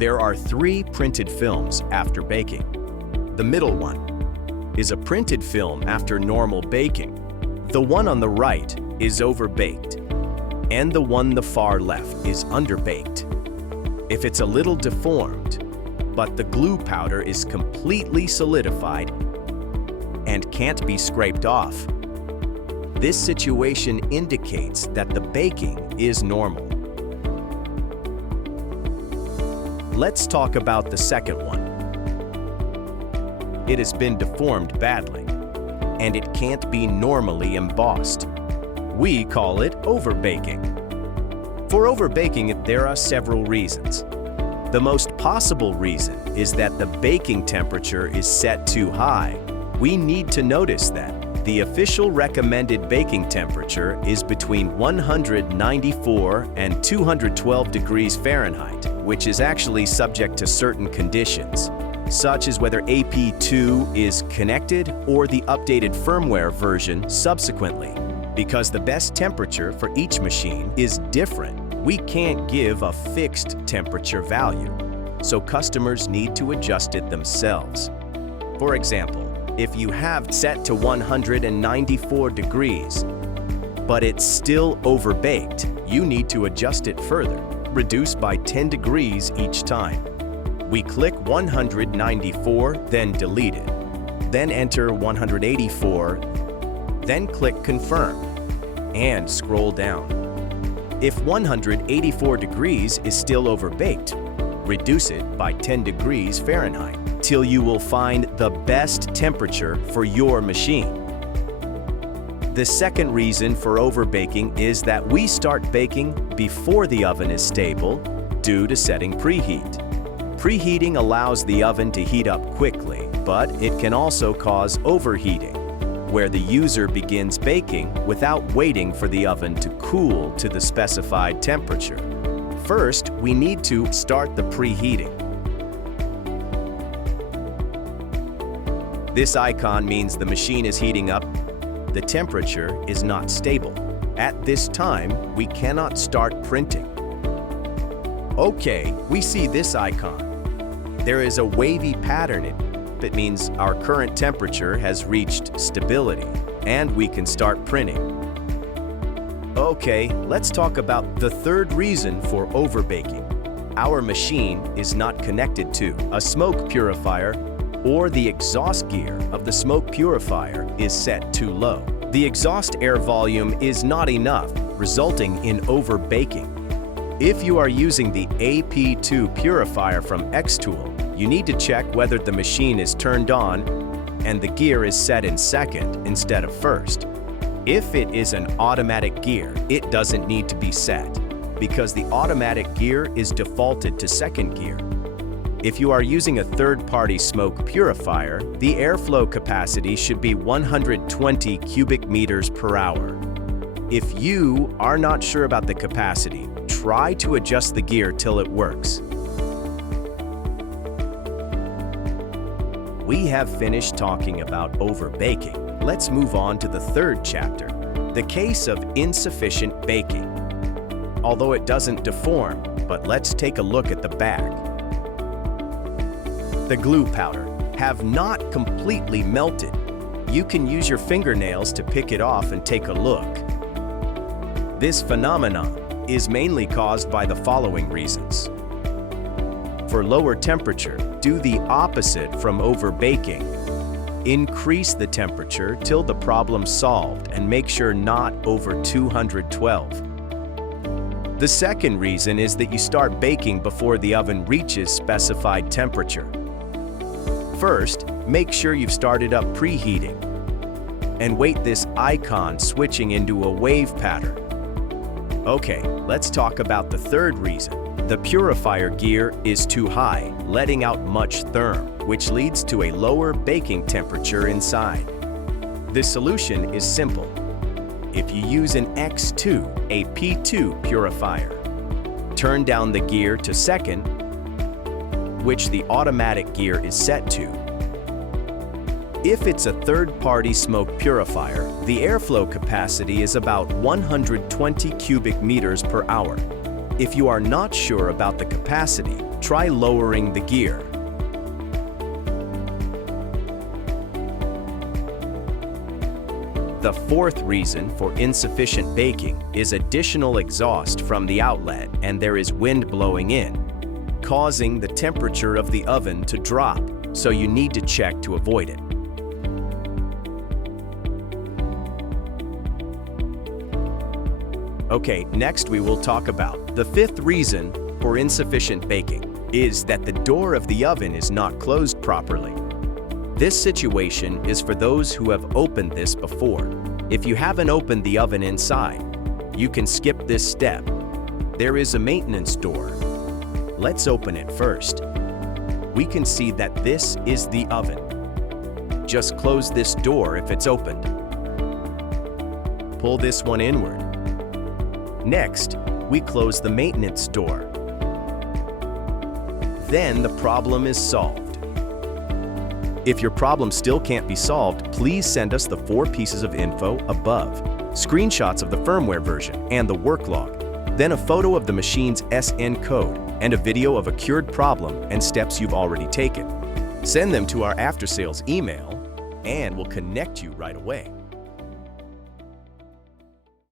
There are 3 printed films after baking. The middle one is a printed film after normal baking. The one on the right is overbaked, and the one the far left is underbaked. If it's a little deformed, but the glue powder is completely solidified and can't be scraped off, this situation indicates that the baking is normal. Let's talk about the second one. It has been deformed badly, and it can't be normally embossed. We call it overbaking. For overbaking, there are several reasons. The most possible reason is that the baking temperature is set too high. We need to notice that the official recommended baking temperature is between 194 and 212 degrees Fahrenheit, which is actually subject to certain conditions, such as whether AP2 is connected or the updated firmware version subsequently. Because the best temperature for each machine is different, we can't give a fixed temperature value, so customers need to adjust it themselves. For example, if you have set to 194 degrees, but it's still overbaked, you need to adjust it further, reduce by 10 degrees each time. We click 194, then delete it. Then enter 184, then click Confirm, and scroll down. If 184 degrees is still overbaked, reduce it by 10 degrees Fahrenheit till you will find the best temperature for your machine. The second reason for overbaking is that we start baking before the oven is stable due to setting preheat. Preheating allows the oven to heat up quickly, but it can also cause overheating, where the user begins baking without waiting for the oven to cool to the specified temperature. First, we need to start the preheating. This icon means the machine is heating up. The temperature is not stable. At this time, we cannot start printing. Okay, we see this icon. There is a wavy pattern in it. That means our current temperature has reached stability, and we can start printing. Okay, let's talk about the third reason for overbaking. Our machine is not connected to a smoke purifier, or the exhaust gear of the smoke purifier is set too low. The exhaust air volume is not enough, resulting in overbaking. If you are using the AP2 purifier from xTool, you need to check whether the machine is turned on and the gear is set in second instead of first. If it is an automatic gear, it doesn't need to be set because the automatic gear is defaulted to second gear. If you are using a third-party smoke purifier, the airflow capacity should be 120 cubic meters per hour. If you are not sure about the capacity, try to adjust the gear till it works. We have finished talking about overbaking. Let's move on to the third chapter, the case of insufficient baking. Although it doesn't deform, but let's take a look at the back. The glue powder have not completely melted. You can use your fingernails to pick it off and take a look. This phenomenon is mainly caused by the following reasons. For lower temperature, do the opposite from overbaking. Increase the temperature till the problem's solved and make sure not over 212. The second reason is that you start baking before the oven reaches specified temperature. First, make sure you've started up preheating and wait this icon switching into a wave pattern. Okay, let's talk about the third reason. The purifier gear is too high, letting out much therm, which leads to a lower baking temperature inside. The solution is simple. If you use an X2, a P2 purifier, turn down the gear to second, which the automatic gear is set to. If it's a third-party smoke purifier, the airflow capacity is about 120 cubic meters per hour. If you are not sure about the capacity, try lowering the gear. The fourth reason for insufficient baking is additional exhaust from the outlet and there is wind blowing in, causing the temperature of the oven to drop, so you need to check to avoid it. Okay, next we will talk about the fifth reason for insufficient baking is that the door of the oven is not closed properly. This situation is for those who have opened this before. If you haven't opened the oven inside, you can skip this step. There is a maintenance door. Let's open it first. We can see that this is the oven. Just close this door if it's opened. Pull this one inward. Next, we close the maintenance door. Then the problem is solved. If your problem still can't be solved, please send us the 4 pieces of info above, screenshots of the firmware version and the work log, then a photo of the machine's SN code and a video of a cured problem and steps you've already taken. Send them to our after-sales email and we'll connect you right away.